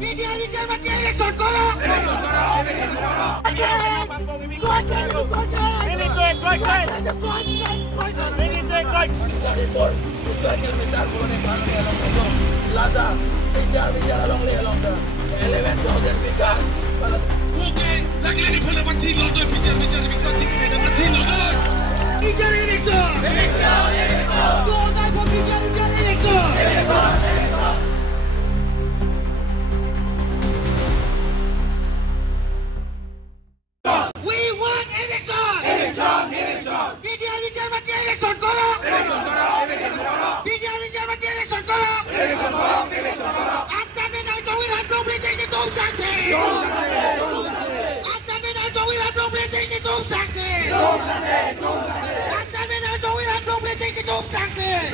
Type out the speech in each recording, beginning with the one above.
Media Rijal mati election koro. Election koro. Ini tu ekor. Lada, bicara along the 11,000 bigger. Okay, lagi-lagi pula mati London bicara mati London. Bicara election. Go die for bicara election. We want election. Media Rijal mati election koro. Media Rijal mati election koro. Anta menang Jawir Hamdong Beting di Tum Saksi. Anta menang Jawir Hamdong Beting di Tum Saksi. Anta menang Jawir Hamdong Beting di Tum Saksi.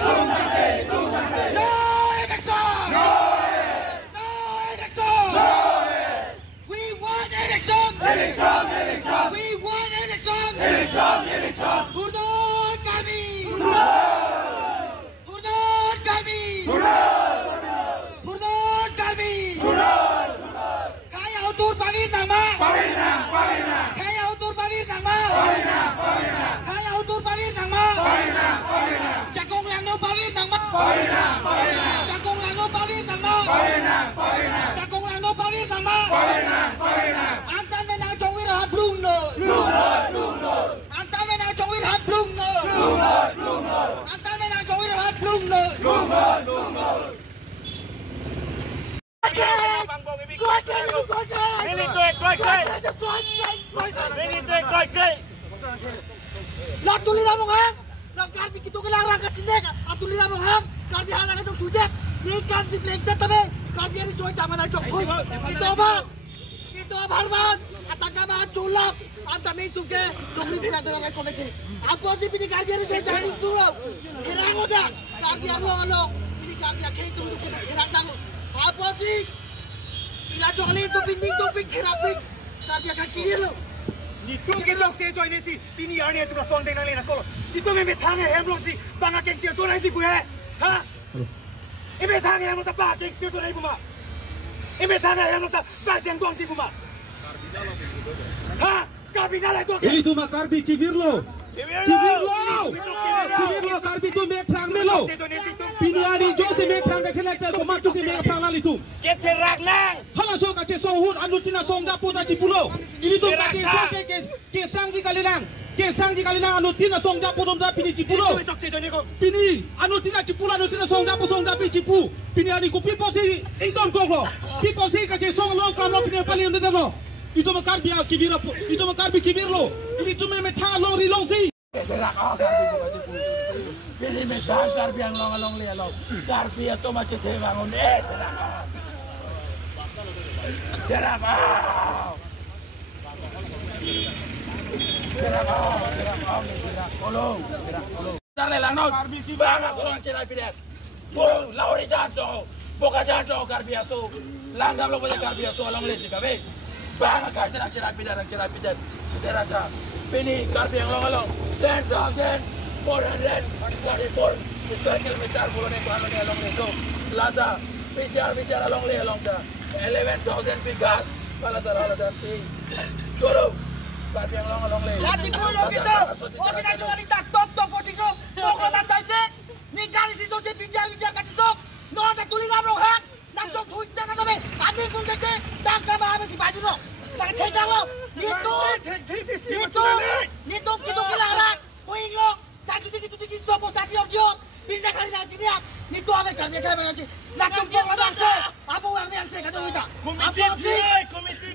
No election. No election. We want election. We want election. Turun kami. Turun kami. Turun kami. Kaya utur pangit nama. Kaya utur pangit nama. Kaya utur pangit nama. Cakong lang no pangit nama. Cakong lang no pangit nama. Cakong lang no pangit nama. Antan menang Jawir Hamdong no. Antan menang Jawir Hamdong no. Antan menang Jawir Hamdong no. Lang tuloy na mong hang! Lang kalbi kito kailangan ka sinek! Ang tuloy na mong hang! Kalbi halang itong sujek! Nikan si Blake na tabi! Kalbi yan isuay tama na chok koy! Ito ba? Ito ang harman! At ang kamaan chulak! Ang tamin tuke! Dukli pinagdagang ay konekti! Ang po si pini kalbi yan isuay tama ng tulaw! Hirango na! Kalbi ang along! Pini kalbi ang kayo tumulong na hirang ang po si! Pinachokali ito pinding hirapik! Kalbi ang kakililo! Itu kita sejo ini si ini ane tu soal dengan lena kolo. Itu memang tangga hemlong si bangga keng tiap tu nanti buat, ha? Ini tangga hemlong tak bah keng tiap tu nanti buma. Ini tangga hemlong tak bah siang tuang si buma. Ha? Kabinala itu. Ini tu mak karbi kibirlo. Kibirlo karbi tu mek perang melo. Piniari Jose mek perang kelekter komak tu si mek perang lali tu. Keterak nang! Hala so kace so hut anu tina song dapu ta cipulo. Ini tu kace so ke sang di kalilang anu tina song dapu dom da pini cipulo. Pini anu tina song dapu cipu. Pini ani ku pipo si ington koglo. Pipo si kace song long kam lo pini paling nda no. Itu makar biar kibira itu makar bi kibirlo. Ini tu me tha lo ri lo si. Keterak karbi bukan cipu. Pini metang karbi yang long le long. Karbi itu macam bangun terak. Kolong. Dar lelang no. Karbi bangga kolong cerai pidet. Kolong lauri jatuh. Boka jatuh karbi aso. Langgam lo punya karbi aso long lesi kabe. Bangga kasih nak cerai pidet. Saudara dah. Pini karbi yang long. 10,434 square kilometer boleh kalau ni long itu. Lada. Bicara long dah. 11,000 bigger. Kalau dah si. Tolong. Karbi yang long le. Lati pulo kita. Organisasionalita top posisi. Pokok na saise. Ni kali si soje bicara kat sok. No ada tuling amrong hak. Nak jok tuit dengan kami. Kami pun kete. Tak kami habis si baju lo. Tak cekang lo. Itu kita kelaran. Puing lo. Sakit sopo sakit orjo. Pindah kali nak sini ak. Itu apa kami kami nanti. Nak tumpuk ada se. Apa yang ni se kata kita. Komiti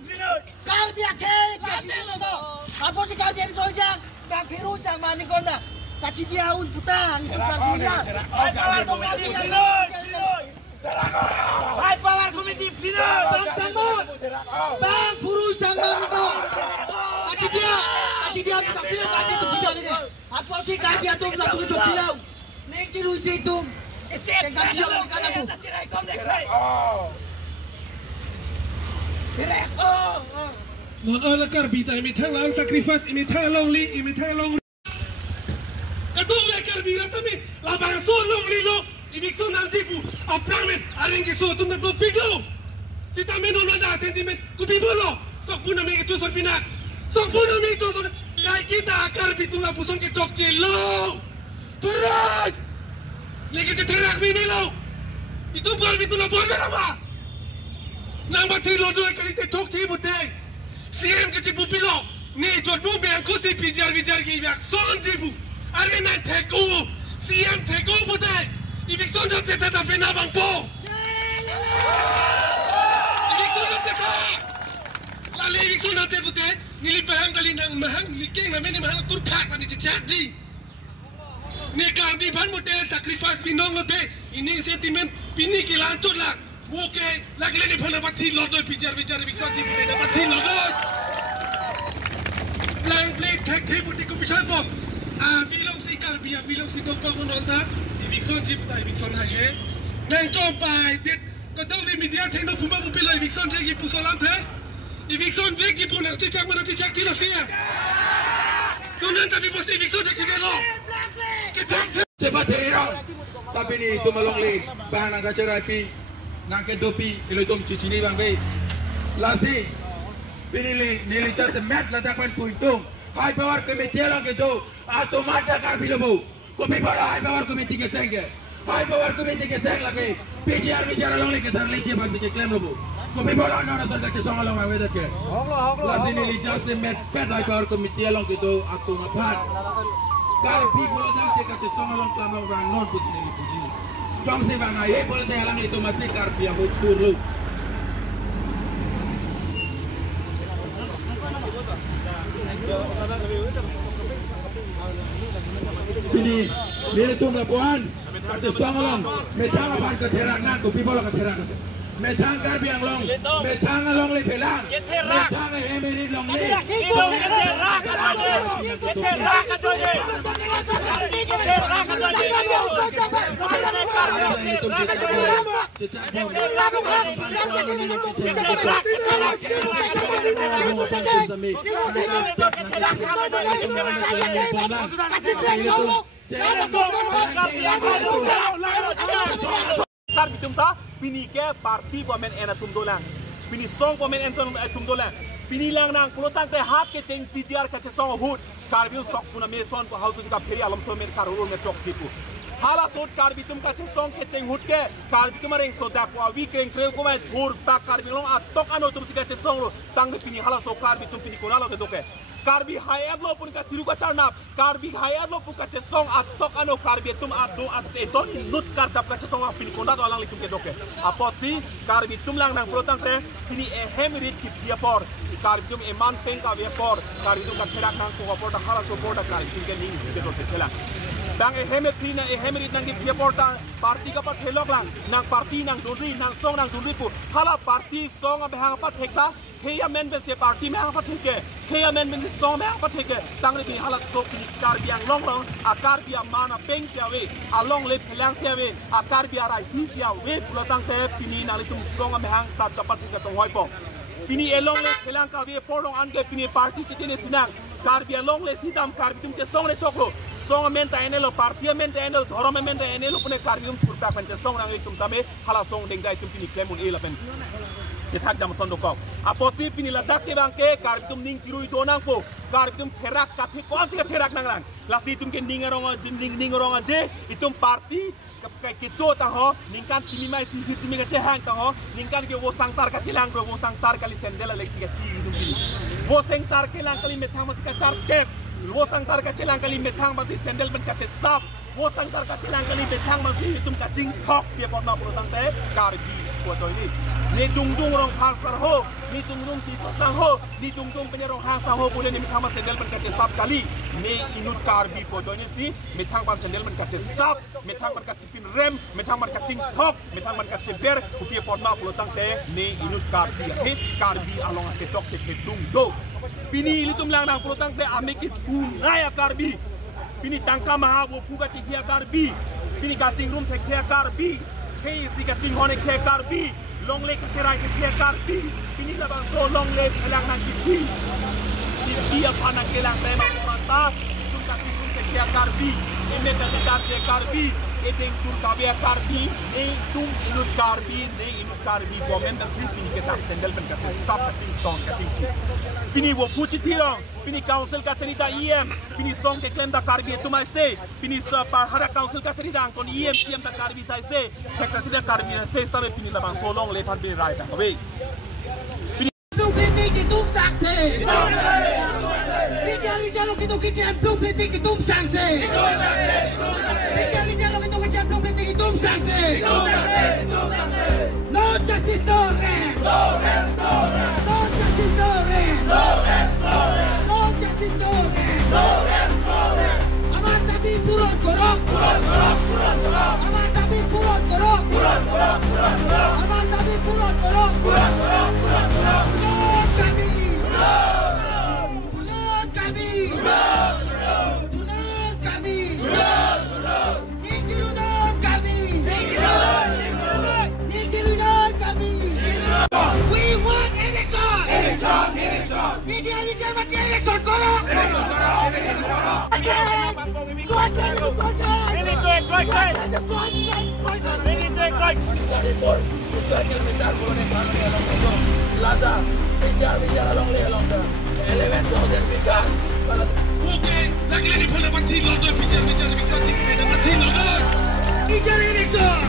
final. Kal dia ke gitu lo. Apa sih kal dia soja. Kak Firu jang mani konda. Kaci dia un putang dia. Power komiti final. Hai power komiti final. Bang Sangmut. Bang Puru Sangmut itu. Kaci dia tak pilih kaki tu sudah ni. Apa sih kal dia tu langsung ke silau. Nek ciru situ. Tengah dia lagi kan aku. Non ala karbita imi thang lang sacrifice imi thang long li. Kadung lekar bira tapi labang so long lilo. Imi so nanti bu. Apramet arengi so tu nak tu piglo. si tamen no ada sentimen kupi bolo sok pun nami itu sok pinak sok pun nami itu sok kai kita akar bitula puson ke chok chelo turun lagi ceterak bini lo itu bukan bitula boleh apa nang mati lo dua kali te chok chi buteng CM ke cipu pilo ni jodoh biang kusi pijar ki biak son cipu arena teko CM teko buteng ibik son dah teta tapi nabang po Lali ikut nanti putih, nili bahang kali nang mahang, likeng namanya mahang turpak tadi cecakji. Ni karbi ban mute sacrifice binong lote, ini sentimen pini kilancut lah. Buke lagi pun dapat thi lodo bijar biksa ji putih dapat thi lodo. Lang play tag putih ku bicara po. Bilong si karbi, bilong si toko ku nonta, biksa ji putih biksa hai. Nang coba dit, kau tahu di media teknologi pun mobil lah biksa ji ki pusolam teh. Eviction break di pun nak cecak mana cecak cila siap. Tunan tapi pasti eviction cecak cila. Kita cepat terang. Tapi ni itu melongli bahan angkat cerapi, nangke dopi, ilo itu cicini bang bay. Lasi, ini nili jas mat letakkan puntung. High power committee lang itu, automatic karbi lobo. Kopi pada high power committee ke sengke. High power committee ke seng lagi. PCR bicara longli ke terli cepat ke klaim lobo. Kopi bola na nasa kaca song along awet ke. Lasi nili jas met pet high power committee lang itu automatic. Karbi bola dah ke kaca song along klaim lobo non puji nili puji. Jong si bang ayah bola dah lang itu macam karbi yang betul lu. Ini nili tu melapuan kaca song along. Metang apa ke terak nak kopi bola ke terak. Metang karbi yang long, metang long le pelang, metang emeri long le. Karbi tumta pini ke parti pamen ena tumdolang pini song pamen ena tumdolang pini lang nang pulotang te hap ke ceng PGR ke song hut karbi sok puna me son ko house ka pheri alam so me karul me tok tipu hala sot karbi tum ka song ke ceng hut ke karbi tumareng so da ko wi kreng kreng ko me thur ta karbi long atok ano tum sika song tang pini hala so karbi tum pini konalo ke doke karbi hayat lo pun ka tiru ka charnap karbi hayat lo pun ka song atok ano karbi tum ado ate don lut kar dap ka song pini konda do alang likum ke doke apoti karbi tum lang nang protang te pini e hemrit ki biapor karbi tum e man peng ka biapor karbi tum ka therak nang ko porta hala so porta karbi tum ke ning ke do thela dang e hemet pina e hemerit nang ki biapor ta parti ka pa thelok lang nang parti nang dudri nang song nang dudri pu hala parti song a behang pa thekta Kaya men ben se parti me apa thike kaya men ben song me apa thike tangre ki halat so ki karbi yang long long akar bi mana peng sia we along le phelang sia we akar bi ara hi sia we pulotang te pini nali tum song me hang ta chapat ki tong hoi po pini elong le phelang ka we porong an ke pini parti chitine sinang karbi along le sidam karbi tum che song le choklo song men ta enelo parti men ta enelo dhorom men ta enelo pune karbi tum purta pen che song nang tum tame hala song dengai tum pini klemun e la pen cetak jam sondo kau. Apoti pini ladak ke bangke karbitum ning kirui donang po. Karbitum terak kapi kon sih terak nang lang. Lasi tum ke ning orang aja. Itum parti kayak kecot tang ho. Ningkan timi mai si hit timi kece hang tang ho. Ningkan ke wo sangtar kacilang bro wo sangtar kali sendela leksi kaci itum pini. Wo sangtar ke lang kali metang masih kacar kep. Wo sangtar kacilang kali metang masih sendel ben kace sap. Wo sangtar kacilang kali metang masih itum kacing hok dia pernah perutang teh karbi foto ini. Ni jungjung rong pasar ho, ni jungjung ti sang ho, ni jungjung penyerong hang sang ho boleh ni mitang ban sendel ban kace sap kali. Ni inut karbi fotonya si mitang ban sendel ban kace sap, mitang ban kace pin rem, mitang ban kacing hok, mitang ban kace ber, kupi porma pulotang te ni inut karbi hit karbi along ke tok ke dung do. Pini ilitum lang nang pulotang te amikit punaya karbi. Pini tangka maha wo puga tikia karbi. Pini kacing rum te kia karbi. Hei si kacing hone kia karbi. Long le kecerai ke karbi ini la bang so long le pelang nang kipi dia panak kelang tema orang ta sun kaki sun ke karbi ini tak ke karbi edeng tur kabia karbi ne tum inut karbi bomen dan sin pini ketak sendel ben kate sap kating tong kating pini wo puti tirong pini council katerida IM pini song ke claim da karbi tu mai se pini par hara council katerida angkon IM CM da karbi sai se secretary da karbi se sta pini la bang solong le pan be right awe Public itu sanksi. Bicara lo kita kecil public itu sanksi. Bicara lo kita kecil public itu sanksi. No justice, no rest. No justice, no rest. No justice, no rest. Aman tapi purut korok. Aman tapi purut korok. Aman tapi purut korok. We want election. Media Rijal mati election korok. Oke, lagi di bola mati London bicara mati London. Media election.